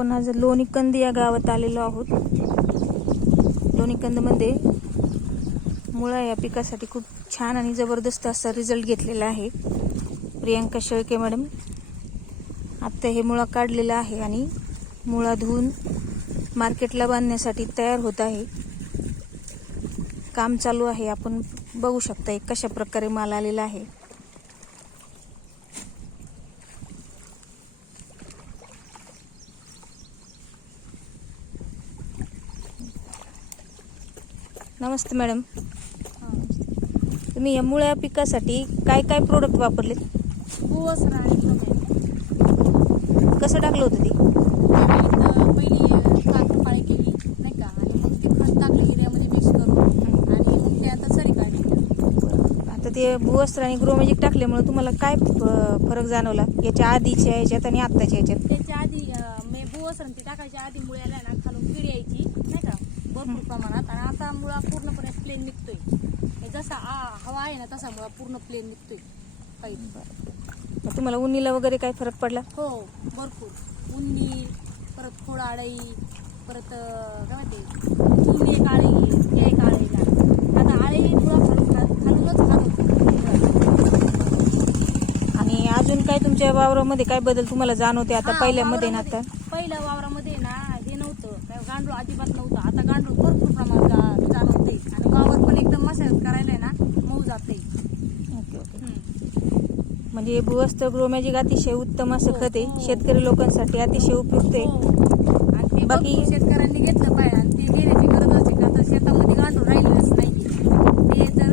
आपण आज लोणीकंद या गावात आलेलो आहोत. लोणीकंदमध्ये मुळा या पिकासाठी खूप छान आणि जबरदस्त असा रिझल्ट घेतलेला आहे. प्रियांका शेळके मॅडम आता हे मुळा काढलेला आहे आणि मुळा धुवून मार्केटला बांधण्यासाठी तयार होत आहे. काम चालू आहे. आपण बघू शकता कशा प्रकारे माल आलेला आहे. नमस्ते मॅडम, तुम्ही या मुळ्या पिकासाठी काय काय प्रोडक्ट वापरले? भुवसरा आणि कसं टाकलं होतं ते? पहिली काकपाळी केली नाही का, आणि मग ते खत टाकलं युरियामध्ये मिक्स करून, आणि मग ते आता सरी काढली. आता ते भुवस्त्र आणि ग्रोमॅजिक टाकल्यामुळे तुम्हाला काय फरक जाणवला याच्या आधीच्या याच्यात आणि आत्ताच्या याच्यात? त्याच्या आधी मी भुवसरा ते टाकायच्या आधी मुळ्याला ना खालून कीड यायची नाही का भरपूर प्रमाणात, आणि आता मुळा पूर्णपणे प्लेन निघतोय. जसा हवा आहे ना तसा मुळा पूर्ण प्लेन निघतोय. काही मग तुम्हाला उन्नीला वगैरे काय फरक पडला? हो भरपूर उन्नी, परत खोड आळई, परत काय म्हणते चुने काळी, ते काळीला आता आळई मुळा खालूनच खात आणि अजून काय तुमच्या वावरामध्ये काय बदल तुम्हाला जाणवते आता पहिल्यामध्ये ना आता? पहिल्या वावरामध्ये ना हे नव्हतं, काय गांडूळ अजिबात नव्हतं. आता गांडूळ भरपूर प्रमाणात जाणवते, आणि वावर पण एकदम मशागत करायला ना मऊ जाते. Okay okay. म्हणजे भुवस्त्र ग्रोमॅजिक अतिशय उत्तम असं खत आहे. शेतकरी लोकांसाठी अतिशय उपयुक्त आहे. आणि ते बाकी शेतकऱ्यांनी घेतलं पाहिजे, आणि ते देण्याची गरज असते का तर शेतामध्ये गांडूळ राहिलेलंच नाही. ते जर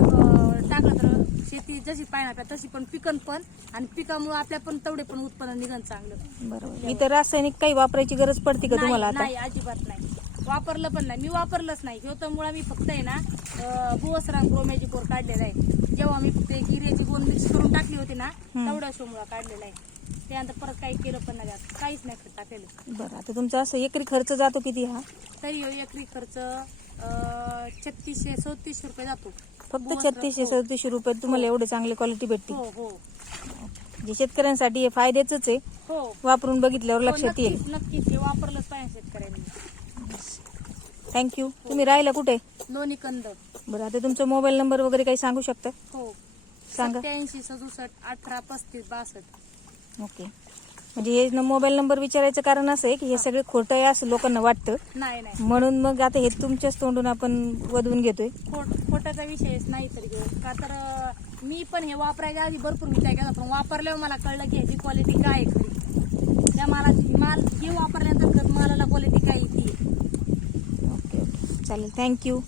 टाकलं तर शेती जशी पाहिजे तशी पण पिकन पण, आणि पिकामुळे आपल्या पण तेवढे पण उत्पन्न निघन चांगलं. बरोबर. इतर रासायनिक काही वापरायची गरज पडते का तुम्हाला आता? नाही, अजिबात नाही. वापरलं पण नाही, मी वापरलंच नाही. हे तर मुळा मी फक्त आहे ना भुवसरा ग्रोमॅजिक वर काढलेला आहे. जेव्हा मी फक्त युरियाची गोण मिक्स करून टाकली होती ना तेवढा मुळा काढलेला आहे. त्यानंतर परत काही केलं पण नाही, काहीच नाही टाकलेलं. बरं, आता तुमचा असं एकरी खर्च जातो किती हा? तरी एकरी खर्च 3600-3700 रुपये जातो. फक्त 3600-3700 रुपये तुम्हाला एवढे चांगले क्वालिटी भेटते? हो हो जे शेतकऱ्यांसाठी हे फायद्याचंच आहे. हो, वापरून बघितल्यावर लक्षात येईल. नक्कीच हे वापरलंच पाहिजे शेतकऱ्यांनी. थँक्यू. तुम्ही राहिला कुठे? लोणीकंद. बरं, आता तुमचा मोबाईल नंबर वगैरे काही सांगू शकता? हो, सांगा. 8767183562. ओके. म्हणजे हे मोबाईल नंबर विचारायचं कारण असं आहे की हे सगळे खोटं आहे असं लोकांना वाटतं, नाही नाही, म्हणून मग आता हे तुमच्याच तोंडून आपण वधवून घेतोय. खोट्याचा विषयच नाही तरी का तर मी पण हे वापरायच्या आधी भरपूर विचार केला, पण वापरल्यावर मला कळलं की ह्याची क्वालिटी काय आहे खरी. त्या माल हे वापरल्यानंतर मालाला क्वालिटी काय येते. ओके ओके, चालेल. थँक्यू.